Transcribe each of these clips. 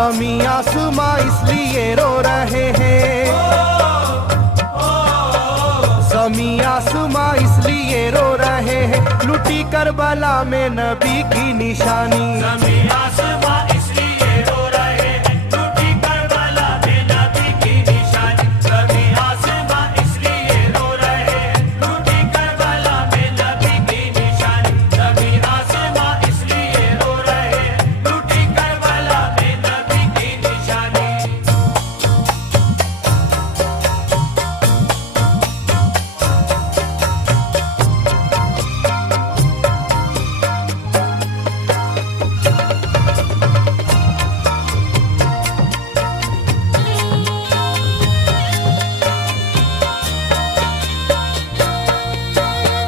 ज़मीं आसमां इसलिए रो रहे हैं, ज़मीं आसमां इसलिए रो रहे हैं, लुटी करबला में नबी की निशानी। ज़मीं आसमां इसलिए रो रहे हैं, लुटी करबला में नबी की निशानी। ज़मीं आसमां इसलिए रो रहे हैं, लुटी करबला में नबी की निशानी। ज़मीं आसमां इसलिए रो रहे हैं, लुटी करबला में नबी की निशानी।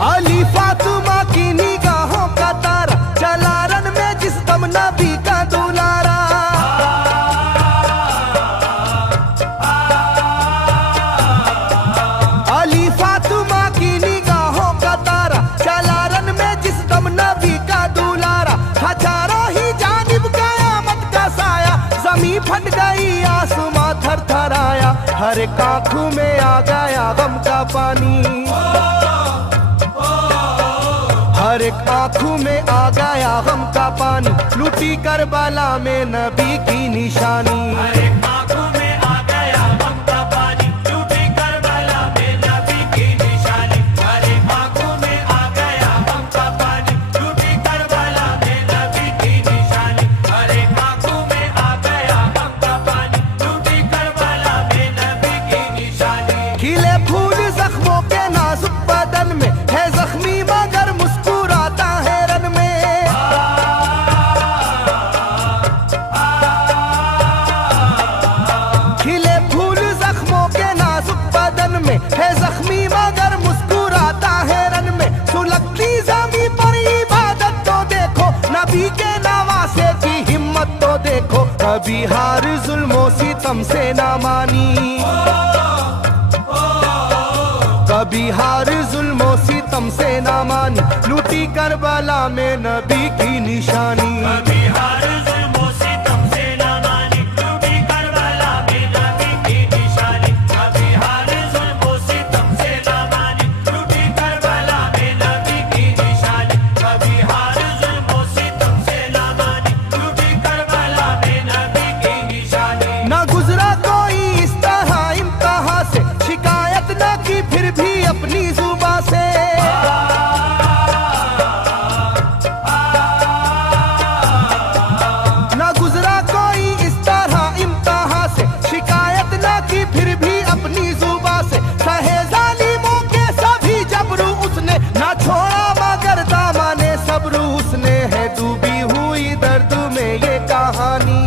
अली फातिमा की निगाहों का तारा, चला रन में जिस दम नबी का दुलारा। अली फातिमा की निगाहों का तारा, चला रन में जिस दम नबी का दुलारा। था चारों ही जानिब कयामत का साया, ज़मीं फट गई आसमां थर थर आया। हर एक आँखों में आ गया गम का पानी, हर एक आँखों में आ गया गम का पानी, लुटी करबला में नबी की निशानी। हर एक आँखों में आ गया गम का पानी, लुटी करबला में नबी की निशानी। हर एक आँखों में आ गया गम का पानी, लुटी करबला में नबी की निशानी। हर एक आँखों में आ गया गम का पानी, लुटी करबला में नबी की निशानी। खिले फूल जख्मों के नाजुक बदन में, है जख्मी मगर मुस्कुराता है रन में। खिले फूल जख्मों के नाजुक बदन में, है जख्मी मगर मुस्कुराता है रन में। सुलगती ज़मीं पर इबादत तो देखो, नबी के नवासे की हिम्मत तो देखो। कभी हार जुल्मों सितम से ना मानी, कभी हार जुल्मों सितम से ना मानी, लुटी करबला में नबी की निशानी। कभी हार जुल्मों सितम से ना मानी, लुटी करबला में नबी की निशानी। कभी हार जुल्मों सितम से ना मानी, लुटी करबला में नबी की निशानी। कभी हार जुल्मों सितम से ना मानी, लुटी करबला में नबी की निशानी। ना गुजरा कोई इस तरह इम्तिहा से, शिकायत न की फिर भी अपनी जुबां से। ना गुजरा कोई इस तरह इम्तिहा से, शिकायत न की फिर भी अपनी जुबां से। सहे जालिमों के सभी जबरू उसने, ना छोड़ा मगर दामने सब्रू उसने। है डूबी हुई दर्द में ये कहानी,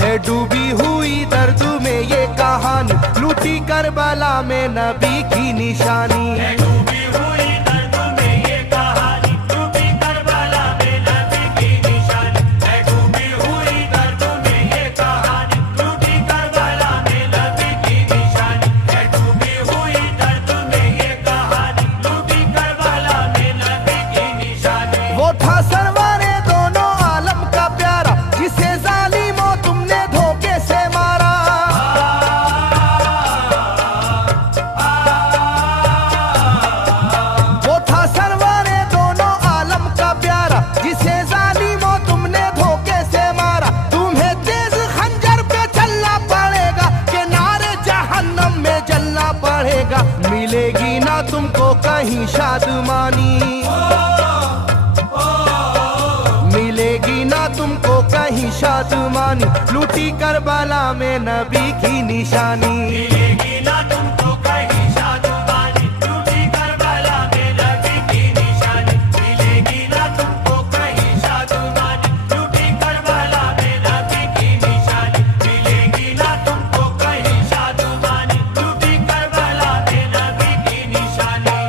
है डूबी हुई दर्द में ये कहानी, लूटी करबला में नबी की निशानी। है डूबी हुई दर्द में ये कहानी, लुटी करबला में नबी की निशानी। है डूबी हुई दर्द में ये कहानी, लुटी करबला में नबी की निशानी। है डूबी हुई दर्द में ये कहानी, लुटी करबला में नबी की निशानी। वो था सरवारे दोनों आलम का प्यारा, जिसे जालिमों तुमने धोखे से मारा। वो था सरवारे दोनों आलम का प्यारा, जिसे जालिमों तुमने धोखे से मारा। तुम्हें तेज खंजर पे चलना पड़ेगा, कि नारे जहन्नम में जलना पड़ेगा। मिलेगी ना तुमको कहीं शादमानी, मिलेगी ना तुमको कहीं शादमानी, लूटी करबला में नबी की निशानी। मिलेगी ना तुमको कहीं शादमानी, लुटी करबला में नबी की निशानी। मिलेगी ना तुमको कहीं शादमानी, लुटी करबला में नबी की निशानी। मिलेगी ना तुमको कहीं शादमानी, लुटी करबला में नबी की निशानी।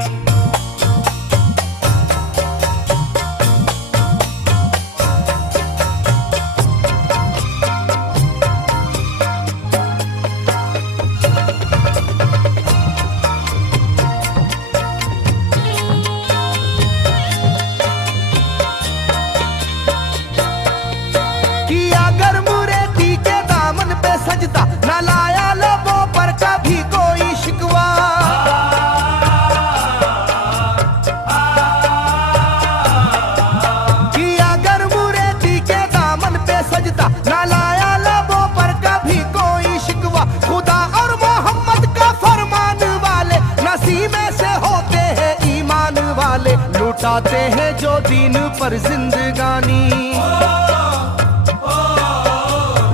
पसीने से होते हैं ईमान वाले, लुटाते हैं जो दीन पर जिंदगानी,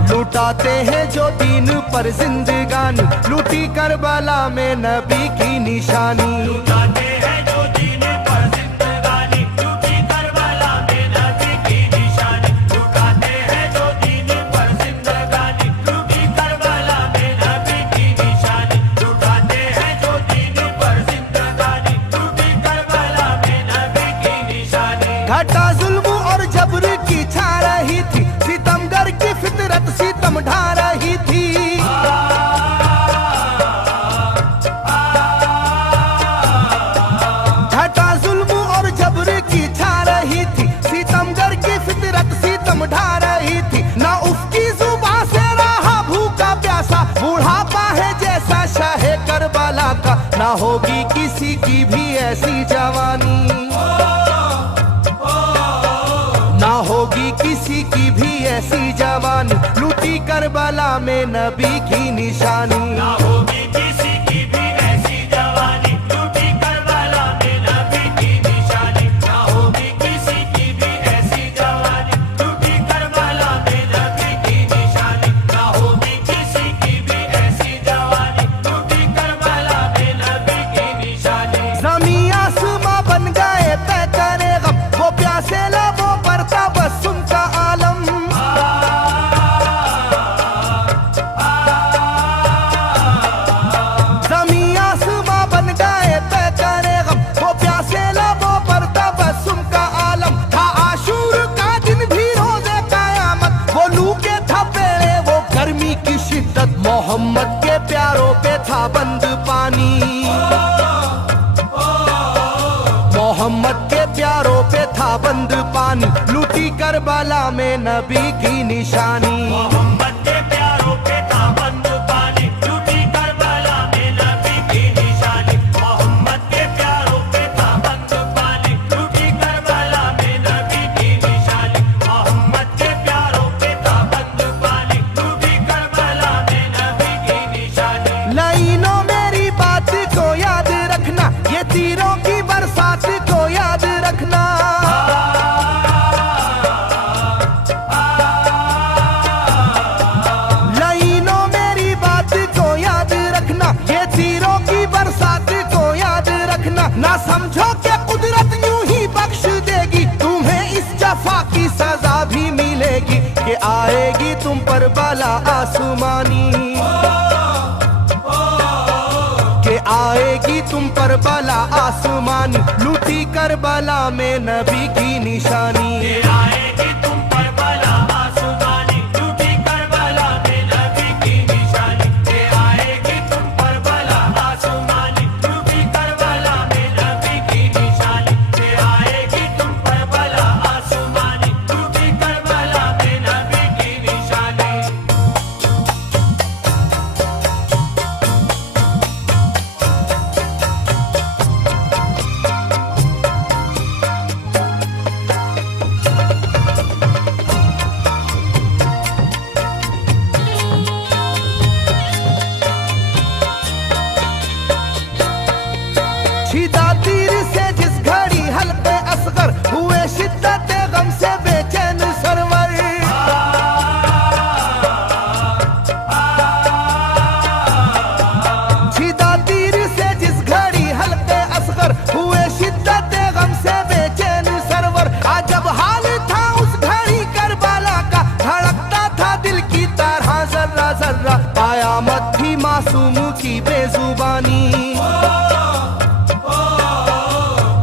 लुटाते हैं जो दीन पर जिंदगानी, लूटी करबला में नबी की निशानी। लुटाते हैं जो दीन पर जिंदगानी, लूटी करबला में नबी की निशानी। लुटाते हैं जो दीन पर जिंदगानी, लूटी करबला में नबी की निशानी। लुटाते हैं जो दीन पर जिंदगानी, लूटी करबला में नबी की निशानी। घटा जुल्म और जबर की छा रही थी, सितमगर की फितरत सितम ढा रही थी। घटा जुल्म और जबर की छा रही थी, सितमगर की फितरत सितम ढा रही थी। ना उसकी जुबान से रहा भूखा प्यासा, बुढ़ापा है जैसा शाहे करबला का, ना होगी किसी की भी ऐसी जवानी, ना होगी किसी की भी ऐसी जवानी, लूटी करबला में नबी की निशानी। ना होगी किसी की भी ऐसी जवानी, लूटी करबला में नबी की निशानी। ना होगी किसी की भी ऐसी जवानी, लूटी करबला में नबी की निशानी। ना होगी किसी की भी ऐसी जवानी, लूटी करबला में नबी की निशानी। ज़मीं आसमां बन गए तय करे गम, वो प्यासे लबों पर तबस्सुम का आलम। ज़मीं आसमां बन गए तय करे गम, वो प्यासे लबों पर तबस्सुम का आलम। था आशूर का दिन भी रोज़े क़यामत, वो लू के थपेड़े वो गर्मी की शिद्दत, मोहम्मद के प्यारों पे था बंद पानी, मोहम्मद के प्यारों पे था बंद पानी, लूटी करबला में नबी की निशानी। मोहम्मद के प्यारों पे था बंद पानी, लूटी करबला में नबी की निशानी। मोहम्मद के प्यारों पे था बंद पानी, लूटी करबला में नबी की निशानी। मोहम्मद के प्यारों पे था बंद पानी, लूटी करबला में नबी की निशानी। लाइनों मेरी बात को याद रखना, ये तीरों की बरसात को याद रखना। लाइनों मेरी बात को याद रखना, ये तीरों की बरसात को याद रखना। ना समझो कि कुदरत यूं ही बख्श देगी, तुम्हें इस जफा की सजा भी मिलेगी, कि आएगी तुम पर बला आसमानी, के आएगी तुम पर बला आसमानी, लूटी करबला में नबी की निशानी। ये आएगी तुम पर बला आसमानी, लूटी करबला में नबी की निशानी। ये आएगी तुम पर बला आसमानी, लूटी करबला में नबी की निशानी। ये आएगी तुम पर बला आसमानी, लूटी करबला में नबी की निशानी। छिदा तीर से जिस घड़ी हल्के असगर हुए, शिद्दत गम से बेचैन सरवर। छिदा तीर से जिस घड़ी हल्के असगर हुए, शिद्दत गम से बेचैन सरवर। अजब हाल था उस घड़ी करबला का, धड़कता था दिल की तरह जर्रा जर्रा। कयामत थी मासूम की बेजुबानी,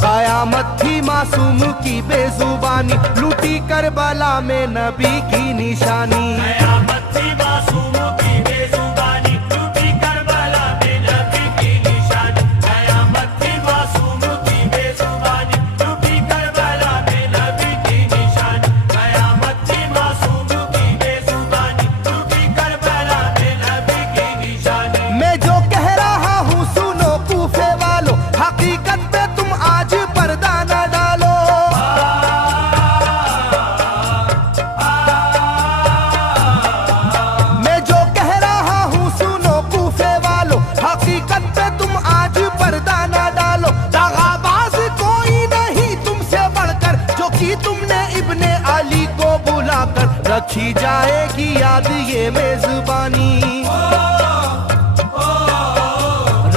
कयामत थी मासूम की बेजुबानी, लूटी करबला में नबी की निशानी। कयामत थी मासूम की बेजुबानी, लूटी करबला में नबी की निशानी। कयामत थी मासूम की बेजुबानी, लूटी करबला में नबी की निशानी। कयामत थी मासूम की बेजुबानी, लूटी करबला में नबी की निशानी। मैं जो कह रहा हूँ सुनो कूफे वालों, हकीकत पे तुम आज पर्दा न डालो। मैं जो कह रहा हूँ रखी जाएगी याद ये मेजबानी,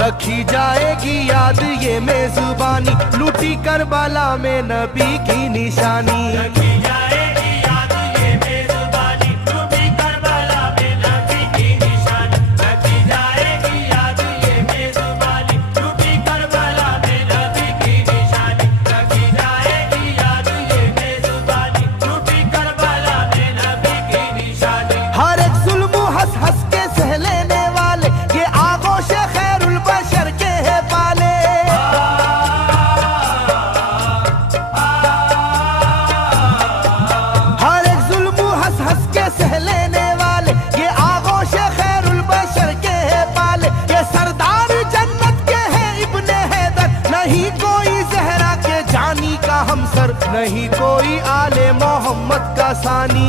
रखी जाएगी याद ये मेजबानी, लूटी करबला में नबी की निशानी। रखी जाएगी याद ये मेजबानी, लूटी करबला में नबी की निशानी। रखी जाएगी याद ये मेजबानी, लूटी करबला में नबी की निशानी। रखी जाएगी याद ये मेजबानी, लूटी करबला में नबी की निशानी। हर एक जुल्म हंस हंस के सह लेने वाले, ये आगोश खैरुल बशर के है पाले। हर एक जुल्म हंस हंस के सह लेने वाले, ये आगोश खैरुल बशर के है पाले। ये सरदार जन्नत के है इब्ने हैदर, नहीं कोई जहरा के जानी का हमसर, नहीं कोई आले मोहम्मद का सानी,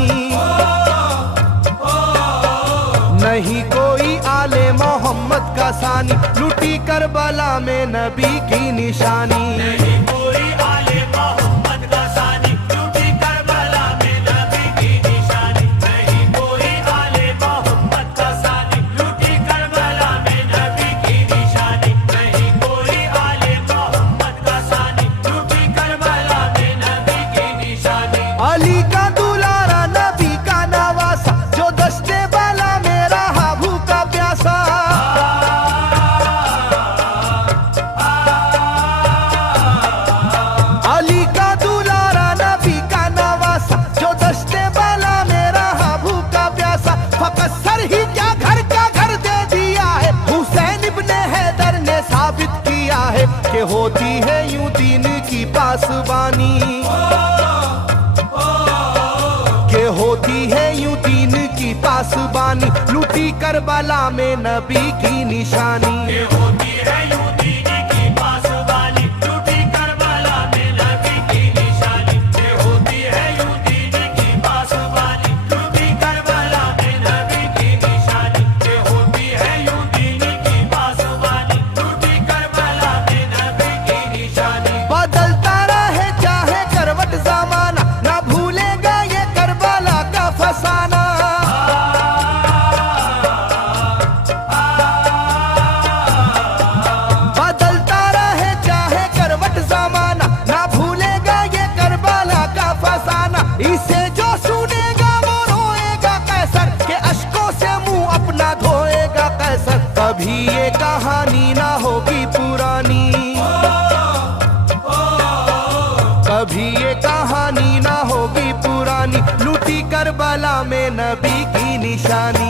नहीं कोई आले मोहम्मद का सानी, लूटी करबला में नबी की निशानी। नहीं कोई आले मोहम्मद का सानी, लूटी करबला में नबी की निशानी। नहीं कोई आले मोहम्मद का सानी, लूटी करबला में नबी की निशानी। नहीं कोई आले मोहम्मद का सानी, लूटी करबला में नबी की निशानी। अली का दुलारा नबी का नवासा, जो दस्ते बाला में रहा भूखा प्यासा। अली का दुलारा नबी का नवासा, जो दस्ते बाला में रहा भूखा प्यासा। फकत सर ही क्या घर का घर दे दिया है, हुसैन इब्ने हैदर ने साबित किया है कि होती है यूं दीन की पासबानी, के होती है यूं दीन की पासबानी, लूटी करबला में नबी की निशानी। ये होती है यूं दीन की पासबानी, लूटी करबला में नबी की निशानी। ये होती है यूं दीन की पासबानी, लूटी करबला में नबी की निशानी। ये होती है यूं दीन की पासबानी, लूटी करबला में नबी की निशानी। बदलता रहे चाहे करवट जमाना, ना भूलेगा ये करबला का फसाना। बदलता रहे चाहे करवट जमाना, ना भूलेगा ये करबला का फसाना। इसे जो सुनेगा वो रोएगा कैसर, के अश्कों से मुंह अपना धोएगा कैसर। कभी ये कहानी ना होगी पुरानी, कभी ये कहानी ना होगी पुरानी, लूटी करबला में नबी की निशानी।